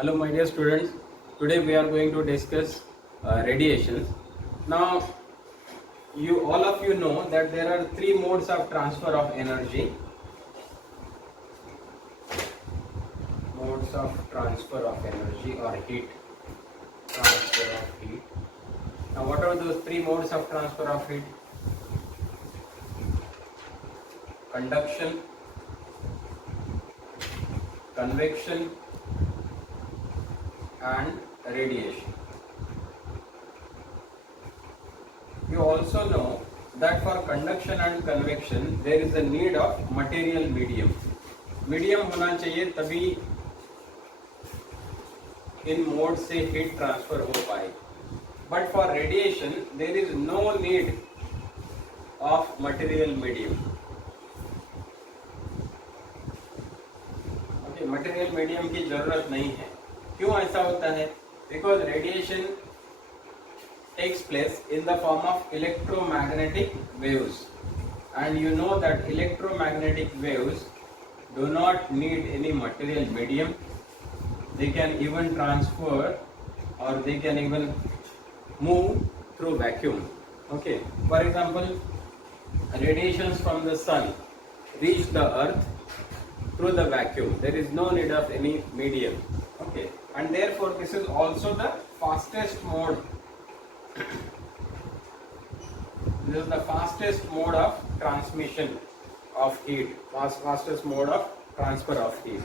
Hello, my dear students. Today we are going to discuss radiations. Now, all of you know that there are three modes of transfer of energy. Modes of transfer of energy or heat. Transfer of heat. Now, what are those three modes of transfer of heat? Conduction, convection, and radiation. You also know that for conduction and convection there is a need of material medium. Medium होना चाहिए तभी इन mode से heat transfer हो पाए. But for radiation there is no need of material medium. Okay, material medium की जरूरत नहीं है. क्यों ऐसा होता है? Because radiation takes place in the form of electromagnetic waves, and you know that electromagnetic waves do not need any material medium. They can even transfer or they can even move through vacuum. Okay, for example, radiations from the sun reach the earth through the vacuum. There is no need of any medium. Okay, and therefore this is also the fastest mode. This is the fastest mode of transmission of heat, fastest mode of transfer of heat.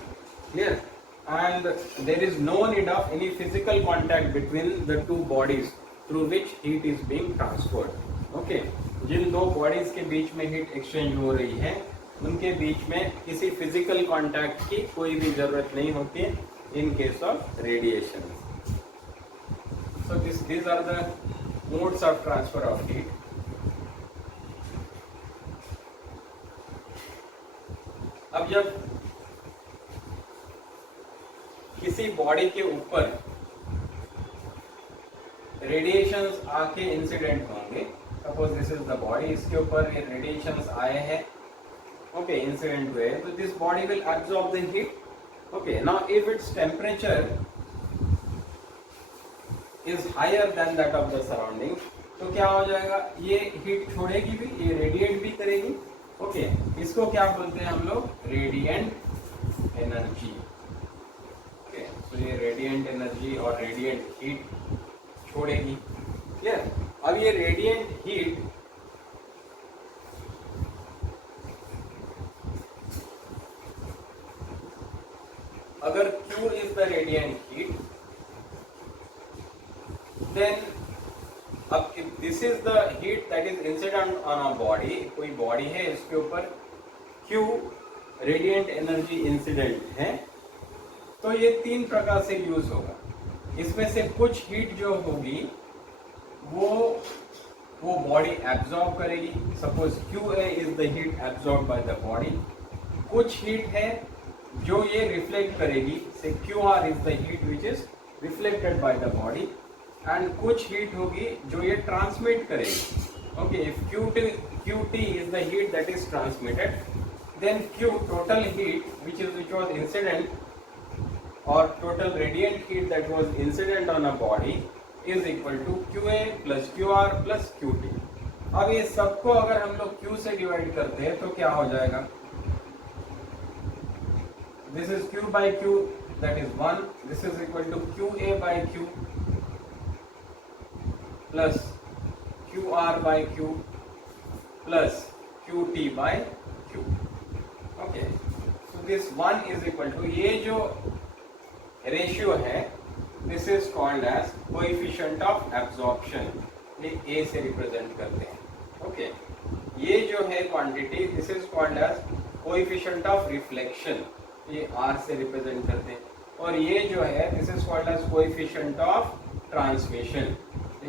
Clear? And there is no need of any physical contact between the two bodies through which heat is being transferred. Okay, जिन दो bodies के बीच में heat exchange हो रही है उनके बीच में किसी physical contact की कोई भी जरूरत नहीं होती है in case of radiation. So these are the modes of transfer of heat. अब जब किसी बॉडी के ऊपर रेडिएशंस आके इंसिडेंट होंगे, suppose this is the body, इसके ऊपर रेडिएशंस आए हैं, ओके, इंसिडेंट हुए, तो this body will absorb the heat. Okay, now if its temperature is higher than that of the surrounding, तो क्या हो जाएगा? ये हीट छोड़ेगी भी, ये रेडिएट भी करेगी. ओके, इसको क्या बोलते हैं हम लोग? Radiant energy. ओके, तो ये रेडिएंट एनर्जी और रेडिएंट हीट छोड़ेगी. क्लियर? अब ये रेडिएंट हीट अगर Q is the radiant heat, then अब if this is the heat that is incident on a body, कोई बॉडी है इसके ऊपर Q रेडिएंट एनर्जी इंसिडेंट है, तो ये तीन प्रकार से यूज होगा. इसमें से कुछ हीट जो होगी वो बॉडी एब्जॉर्ब करेगी. Suppose QA is the heat absorb by the body. कुछ हीट है जो ये रिफ्लेक्ट करेगी, say QR is the heat which is reflected by the body. And कुछ हीट होगी जो ये ट्रांसमिट करेगी. Okay, if QT is the heat that is transmitted, then Q total heat which was incident or total radiant heat that was incident on a body is equal to QA plus QR plus QT. अब ये सबको अगर हम लोग Q से divide करते हैं तो क्या हो जाएगा? This is Q by Q, that is 1. This is equal to QA by Q plus QR by Q plus QT by Q. Okay, so this 1 is equal to, ये जो रेशियो है this is called as coefficient of absorption. ये A से represent करते हैं. Okay, ये जो है quantity this is called as coefficient of reflection. ये R से रिप्रेजेंट करते हैं. और ये जो है this is called as coefficient of transmission.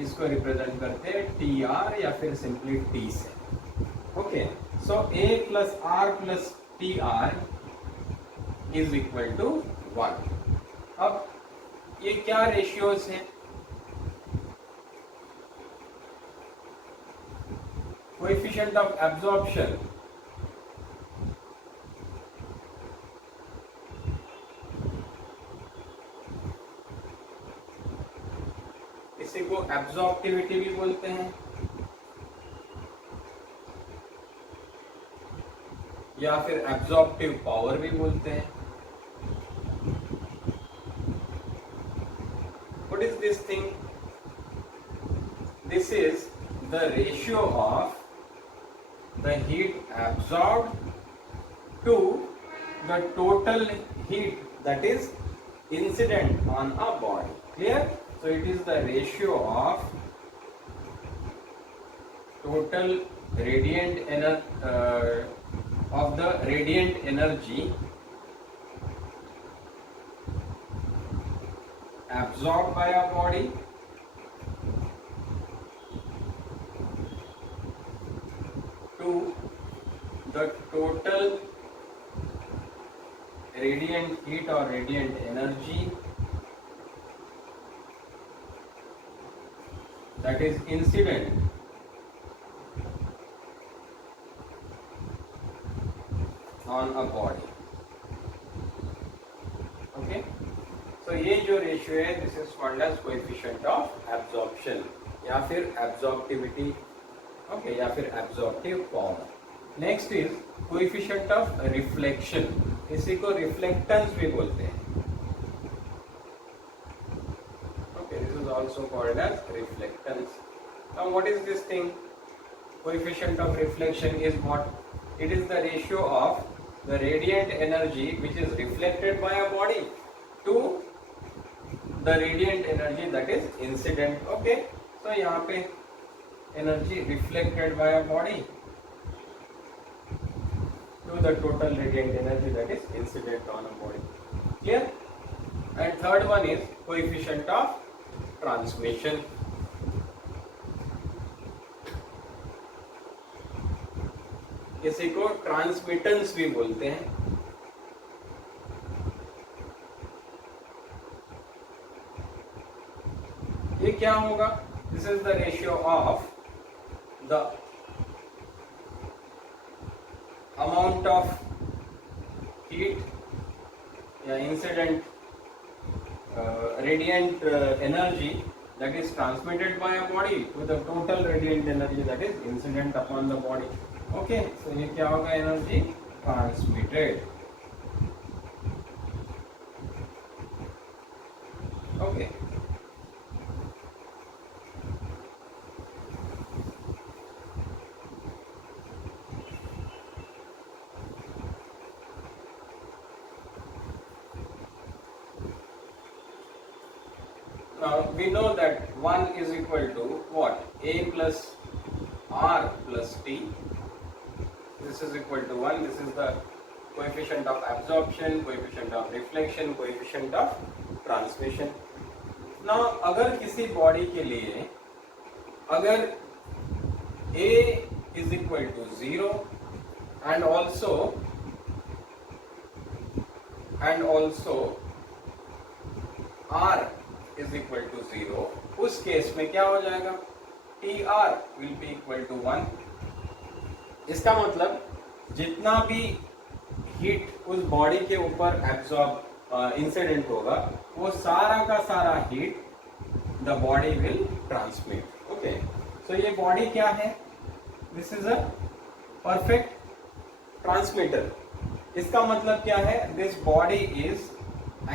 इसको रिप्रेजेंट करते हैं TR या फिर सिंपली T से. Okay, so A plus R plus TR is equal to 1. अब ये क्या रेशियोज हैं? कोएफिशिएंट ऑफ एब्जॉर्प्शन इसी को एब्जॉर्प्टिविटी भी बोलते हैं या फिर एब्जॉर्प्टिव पावर भी बोलते हैं। What is this thing? This is the ratio of the heat absorbed to the total heat that is incident on a body. Clear? So it is the ratio of total radiant of the radiant energy absorbed by a body to the total radiant heat or radiant energy that is incident on a body. Okay, so ये जो ratio है this is called as coefficient of absorption या फिर absorptivity, okay, या फिर absorptive power. Next is coefficient of reflection, इसी को reflectance भी बोलते हैं। Okay, this is also called as reflectance. Now what is this thing? Coefficient of reflection is what? It is the ratio of the radiant energy which is reflected by a body to the radiant energy that is incident. Okay, so यहाँ पे energy reflected by a body to the total radiant energy that is incident on a body. Clear? And third one is coefficient of transmission. इसी को transmittance भी बोलते हैं। ये क्या होगा? This is the ratio of the amount of heat या incident radiant energy that is transmitted by a body to the total radiant energy that is incident upon the body. Okay, so ये क्या होगा? Energy transmitted. Okay, now we know that 1 is equal to what? A plus R plus T. This is equal to 1. This is the coefficient of absorption, coefficient of reflection, coefficient of transmission. Now अगर किसी body के लिए अगर A is equal to 0 and also R is equal to 0, उस case में क्या हो जाएगा? TR will be equal to 1. इसका मतलब जितना भी हीट उस बॉडी के ऊपर एब्सॉर्ब इंसिडेंट होगा वो सारा का सारा heat the body will transmit. Okay, so ये बॉडी क्या है? This is a perfect transmitter. इसका मतलब क्या है? This body is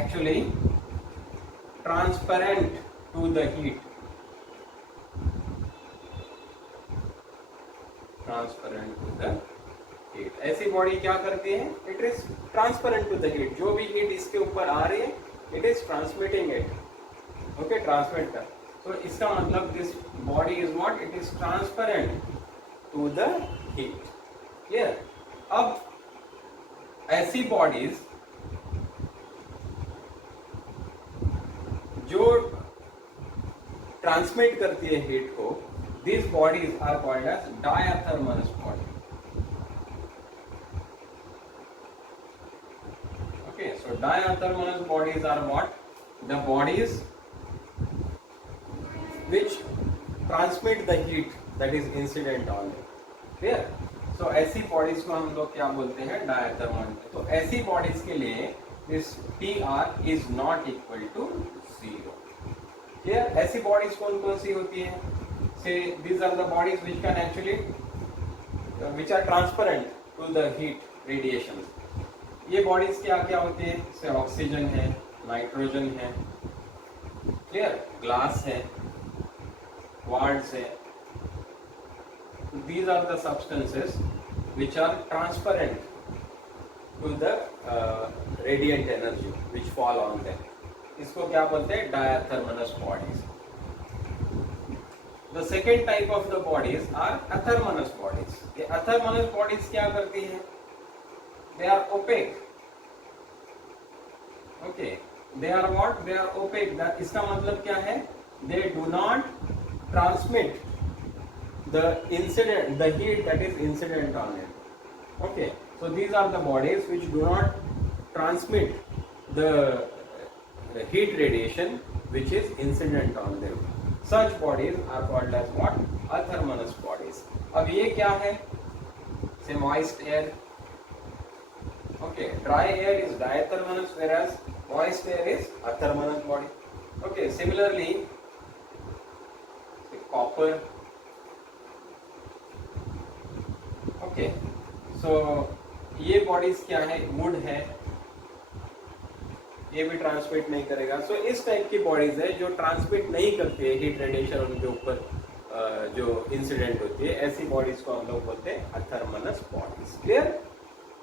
actually transparent to the heat, transparent to the heat. ऐसी बॉडी क्या करती है? It is transparent to the heat. जो भी हीट इसके ऊपर आ रही है it is transmitting it. Okay, transmit कर। तो इसका मतलब this body is what? It is transparent to the heat. Clear? अब ऐसी बॉडीज जो ट्रांसमिट करती है हीट को, these bodies are called as diathermal body. Okay, so diathermal bodies are what? The bodies which transmit the heat that is incident on it. Clear? So ऐसी bodies को हम लोग क्या बोलते हैं? diathermal. तो ऐसी bodies के लिए this TR is not equal to 0. Clear? ऐसी बॉडीज कौन कौन सी होती है? Say these are the bodies which can actually which are transparent to the heat radiation. ये बॉडीज क्या क्या होती है? से ऑक्सीजन है, नाइट्रोजन है, क्लियर, ग्लास है, क्वार्ट्ज है। These are the substances which are transparent to the radiant energy which fall on them. इसको क्या बोलते हैं? Diathermalous bodies. The second type of the bodies are athermalous bodies. ये athermalous bodies क्या करती हैं? They are opaque. Okay. They are what? They are opaque. इसका मतलब क्या है? They do not transmit the heat that is incident on it. Okay, so these are the bodies which do not transmit the heat radiation which is incident on them. Such bodies are called as what? Athermalous bodies. अब ये क्या है? Say moist air. Okay, dry air is diathermalous, whereas moist air is athermalous body. Okay, similarly, say copper. Okay, so ये bodies क्या है? Would है, ये भी ट्रांसमिट नहीं करेगा। सो इस टाइप की बॉडीज है जो ट्रांसमिट नहीं करती है हीट रेडिएशन उनके ऊपर जो इंसिडेंट होती है, ऐसी बॉडीज को हम लोग बोलते हैं अथर्मलस बॉडीज। क्लियर?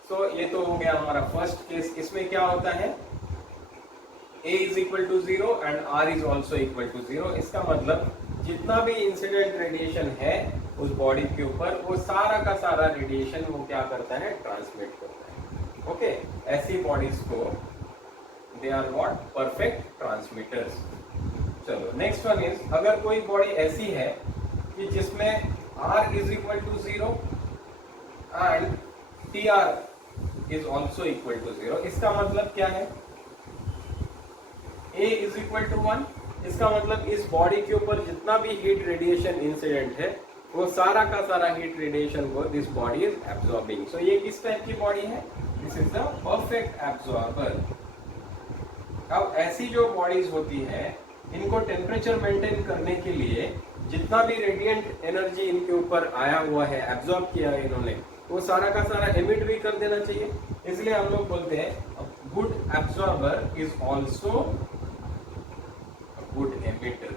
सो ये तो हो गया हमारा फर्स्ट केस। इसमें क्या होता है? A is equal to 0 and R is also equal to 0। इसका मतलब जितना भी इंसिडेंट रेडिएशन है उस बॉडी के ऊपर, वो सारा का सारा रेडिएशन वो क्या करता है? ट्रांसमिट करता है। ओके, ऐसी बॉडीज को they are what? Perfect transmitters. चलो नेक्स्ट वन इज, अगर कोई बॉडी ऐसी है कि जिसमें R is equal to 0 and TR is also equal to 0, इसका मतलब क्या है? A is equal to 1, इसका मतलब इस बॉडी के ऊपर जितना भी हीट रेडिएशन इंसिडेंट है वो सारा का सारा हीट रेडिएशन को दिस बॉडी इज एब्सॉर्बिंग। सो ये किस टाइप की बॉडी है? This is the perfect absorber. अब ऐसी जो बॉडीज होती है, इनको टेम्परेचर मेंटेन करने के लिए जितना भी रेडिएंट एनर्जी इनके ऊपर आया हुआ है, एब्सॉर्ब किया है इन्होंने, वो सारा का सारा एमिट भी कर देना चाहिए। इसलिए हम लोग बोलते हैं good absorber is also good emitter.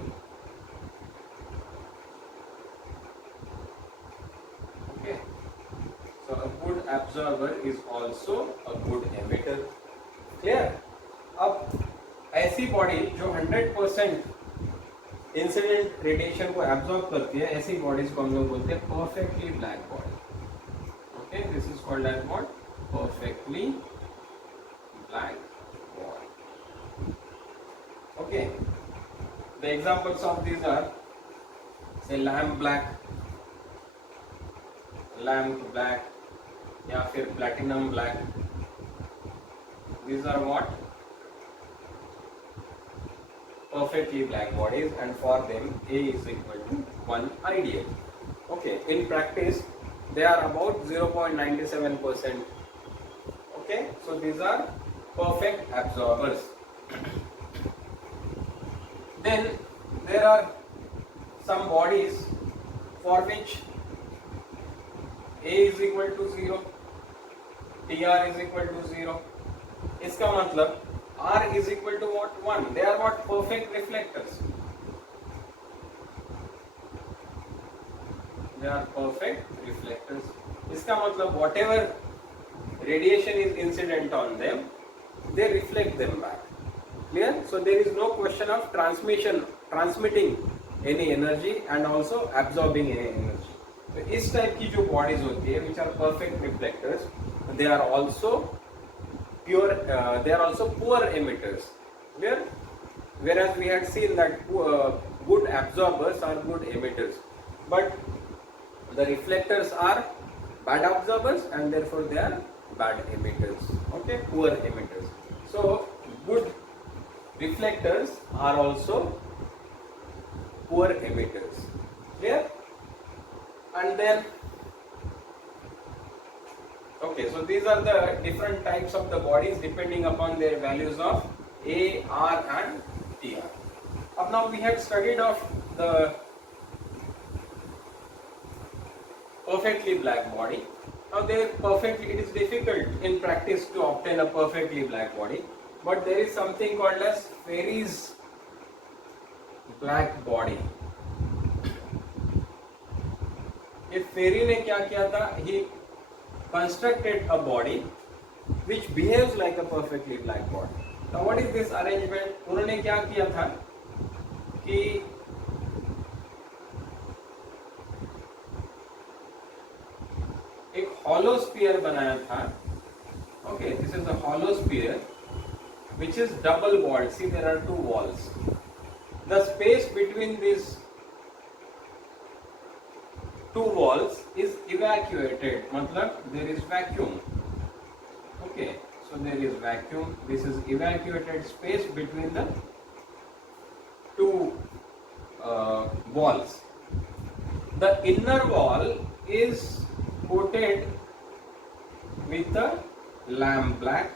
Okay, so a good absorber is also a good emitter. Clear? अब ऐसी बॉडी जो 100% इंसिडेंट रेडिएशन को एब्सॉर्ब करती है, ऐसी बॉडीज को हम लोग बोलते हैं perfectly black body. Okay, this is called as what? Perfectly black body. Okay, the examples of these are say lamp black या फिर platinum black. These are what? Perfectly black bodies, and for them A is equal to 1 ideal. Okay, in practice they are about 0.97%. Okay, so these are perfect absorbers. Then there are some bodies for which A is equal to 0, TR is equal to 0. इसका मतलब R is equal to what? 1. They are what? Perfect reflectors. They are perfect reflectors. इसका मतलब whatever radiation is incident on them, they reflect them back. Clear? So there is no question of transmitting any energy and also absorbing any energy. तो इस type की जो bodies होती है which are perfect reflectors, they are also pure, they are also poor emitters. Clear? Whereas we had seen that good absorbers are good emitters, but the reflectors are bad absorbers and therefore they are bad emitters. Okay, poor emitters. So good reflectors are also poor emitters. Clear? And then okay, so these are the different types of the bodies depending upon their values of A, R and TR. अब now we have studied of the perfectly black body. Now it is difficult in practice to obtain a perfectly black body, but there is something called as Fairy's black body. ये फेरी ने क्या किया था? He constructed a body which behaves like a perfectly black body. Now what is this arrangement? उन्होंने क्या किया था कि एक hollow sphere बनाया था. Okay, this is a hollow sphere which is double walled. See, there are two walls. The space between these two walls is evacuated, मतलब there is vacuum. Okay, so there is vacuum. This is evacuated space between the two walls. The inner wall is coated with a lamp black.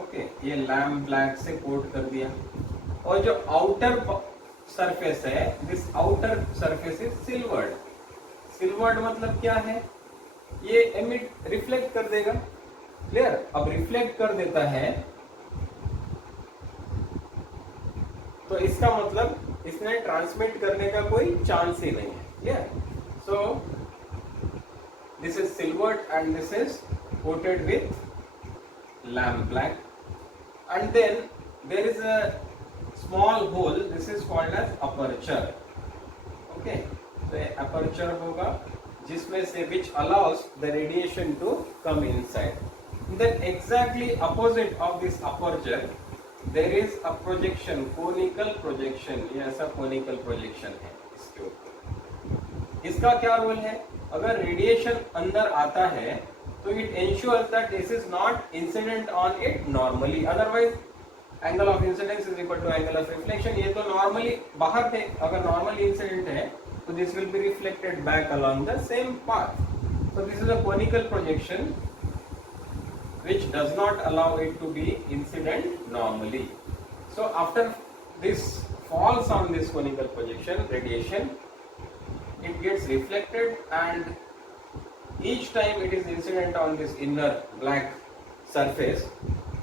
Okay, ये lamp black से coat कर दिया. और जो outer surface है, this outer surface is silvered. Silvered मतलब क्या है? ये एमिट रिफ्लेक्ट कर देगा. क्लियर? अब रिफ्लेक्ट कर देता है तो इसका मतलब इसने ट्रांसमिट करने का कोई चांस ही नहीं है. Clear? So this is silvered and this is coated with lamp black and then there is a small hole. This is called as aperture. Okay, तो aperture होगा जिसमें से which allows the radiation to come inside. Then exactly opposite of this aperture there is a projection, conical projection. ये ऐसा conical projection है इसके ऊपर. इसका क्या रोल है? अगर रेडिएशन अंदर आता है तो it ensures that this is not incident on it normally. Otherwise angle of incidence is equal to angle of reflection. ये तो normally बाहर थे, अगर normally incident है so this will be reflected back along the same path. So this is a conical projection which does not allow it to be incident normally. So after this falls on this conical projection, radiation, it gets reflected and each time it is incident on this inner black surface,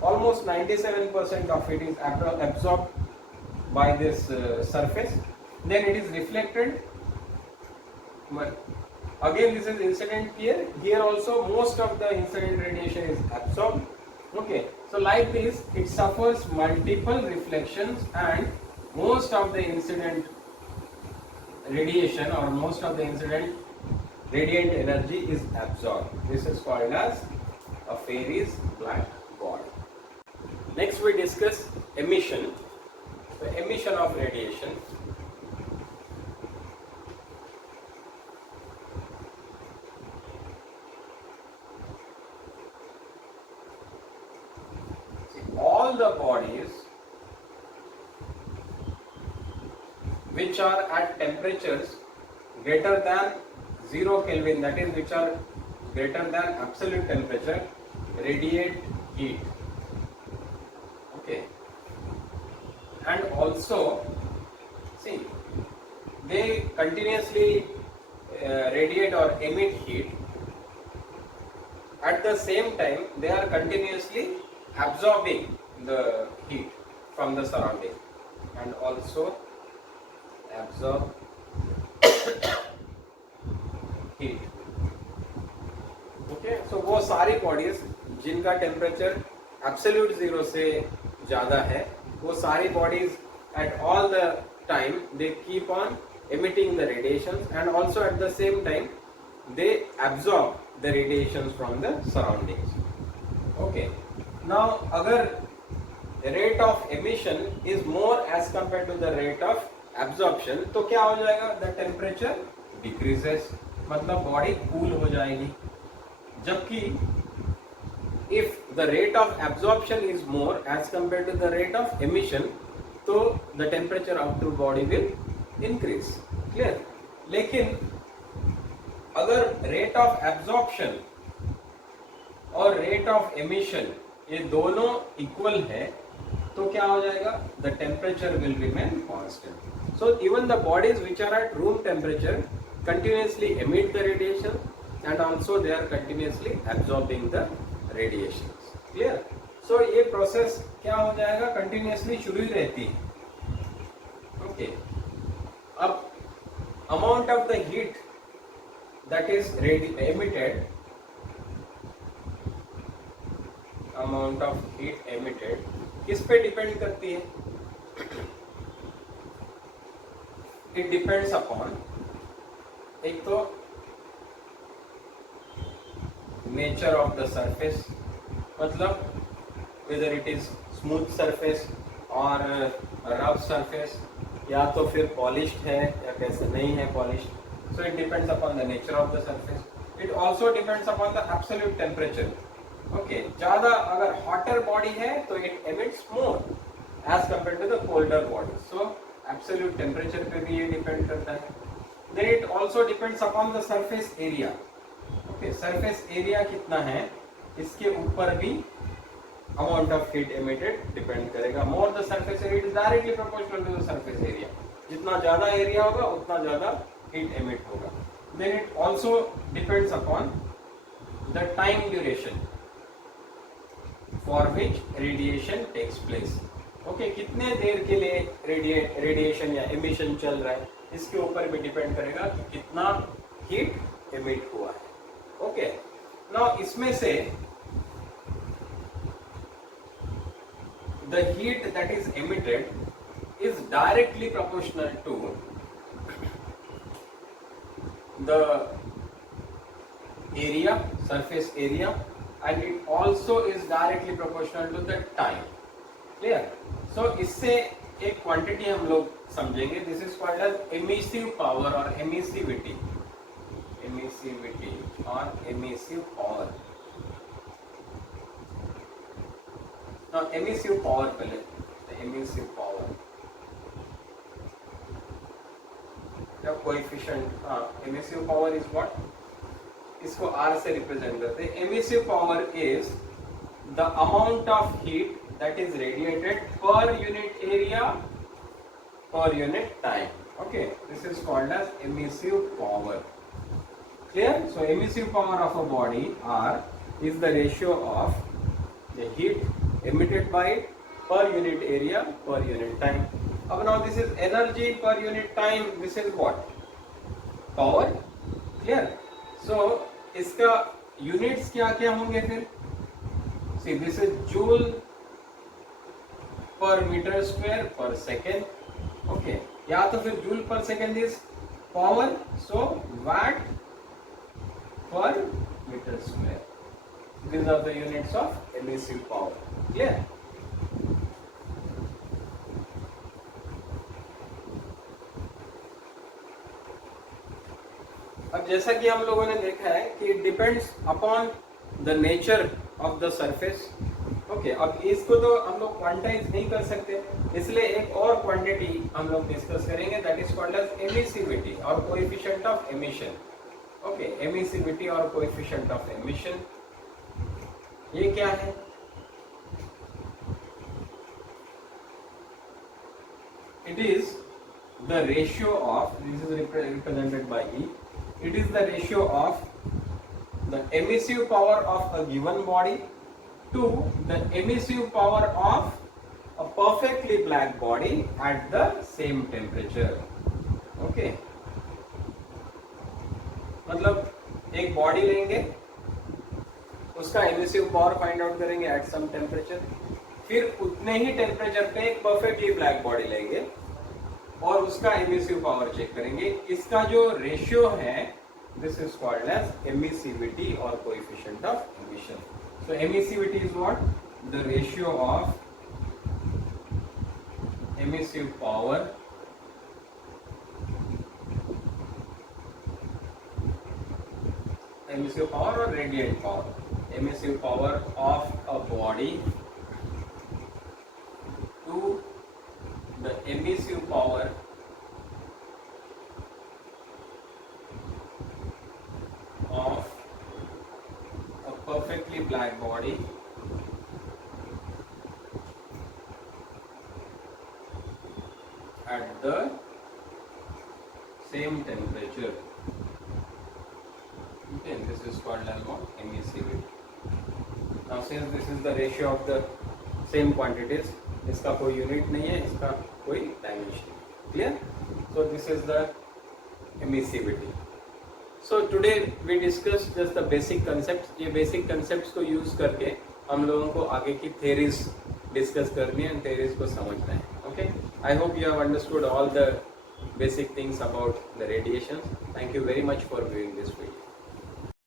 almost 97% of it is absorbed by this surface. Then it is reflected. Again this is incident here. Here also most of the incident radiation is absorbed. Okay, so like this it suffers multiple reflections and most of the incident radiation or most of the incident radiant energy is absorbed. This is called as a Fairy's black body. Next we discuss emission. The emission of radiation. All the bodies which are at temperatures greater than 0 Kelvin, that is which are greater than absolute temperature, radiate heat. Okay, and also see they continuously radiate or emit heat. At the same time they are continuously absorbing the heat from the surrounding and also absorb heat. Okay, so वो सारी bodies जिनका temperature absolute 0 से ज़्यादा है, वो सारी bodies at all the time they keep on emitting the radiations and also at the same time they absorb the radiations from the surroundings. Okay. Now अगर rate of emission is more as compared to the rate of absorption तो क्या हो जाएगा? The temperature decreases, मतलब body cool हो जाएगी. जबकि if the rate of absorption is more as compared to the rate of emission तो the temperature of the body will increase. Clear? लेकिन अगर rate of absorption और rate of emission ये दोनों इक्वल है तो क्या हो जाएगा, the temperature will remain constant. So even the bodies which are at room temperature continuously emit the radiation and also they are continuously absorbing the radiations. Clear? So ये process क्या हो जाएगा, कंटिन्यूअसली शुरू ही रहती है. ओके, अब amount of the heat that is emitted, amount of heat emitted किस पे डिपेंड करती है? इट डिपेंड्स अपॉन, एक तो नेचर ऑफ द सरफेस, मतलब whether it is smooth surface और rough surface, या तो फिर polished है या कैसे नहीं है polished. So it depends upon the nature of the surface. It also depends upon the absolute temperature. Okay, ज़्यादा अगर hotter body है तो it emits more as compared to the colder body. So absolute temperature पे भी ये depend करता है. Then it also depends upon the surface area. Okay, surface area कितना है इसके ऊपर भी amount of heat emitted depend करेगा. More the surface area is directly proportional to the surface area. जितना ज़्यादा एरिया होगा उतना ज़्यादा heat emit होगा. Then it also depends upon the time duration for which radiation takes place. Okay, कितने देर के लिए radiation या emission चल रहा है इसके ऊपर भी depend करेगा कि कितना heat emit हुआ है. Okay, now इसमें से the heat that is emitted is directly proportional to the area, surface area, and it also is directly proportional to the time. Clear? So इससे एक quantity हम लोग समझेंगे. This is called as emissive power or emissivity. Emissivity or emissive power. Now emissive power पहले, emissive power या coefficient, emissive power is what? इसको R से represent करते हैं. Emissive power is the amount of heat that is radiated per unit area per unit time. Okay, this is called as emissive power. Clear? So emissive power of a body R is the ratio of the heat emitted by it per unit area per unit time. अब now this is energy per unit time. This is what? Power. Clear? So इसका units क्या क्या होंगे फिर? See, this is joule per meter square per second. Okay, या तो फिर joule per second is power. So watt per meter square. These are the units of emissive power. Clear? अब जैसा कि हम लोगों ने देखा है कि it depends upon the nature of the surface. Okay, अब इसको तो हम लोग क्वांटाइज नहीं कर सकते, इसलिए एक और क्वांटिटी हम लोग डिस्कस करेंगे that is called as emissivity और coefficient of emission. Okay, emissivity और कोएफिशिएंट ऑफ एमिशन ये क्या है? It is the ratio of, this is represented by E, it is the ratio of the emissive power of a given body to the emissive power of a perfectly black body at the same temperature. Okay, मतलब एक body लेंगे, उसका emissive power find out करेंगे at some temperature, फिर उतने ही temperature पे एक perfectly black body लेंगे और उसका एमिसिव पावर चेक करेंगे. इसका जो रेशियो है this is called as emissivity और coefficient of emission. So emissivity is what? The ratio of emissive power और radiant power. Emissive power of a body to the emissive power of a perfectly black body at the same temperature. Okay, this is called as what? Emissivity. Now since this is the ratio of the same quantities, इसका कोई unit नहीं है, इसका कोई dimension. Clear? So this is the emissivity. So today we discussed just the basic concepts. ये basic concepts को use करके हम लोगों को आगे की theories discuss करनी है and theories को समझना है. Okay? I hope you have understood all the basic things about the radiations. Thank you very much for viewing this video.